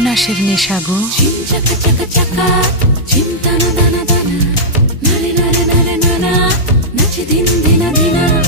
নাশের নেশা গো চাকা চাকা চাকা চিন্তা না দানা দানা নারে নারে নারে নানা নাচে দিন দিনা দিনা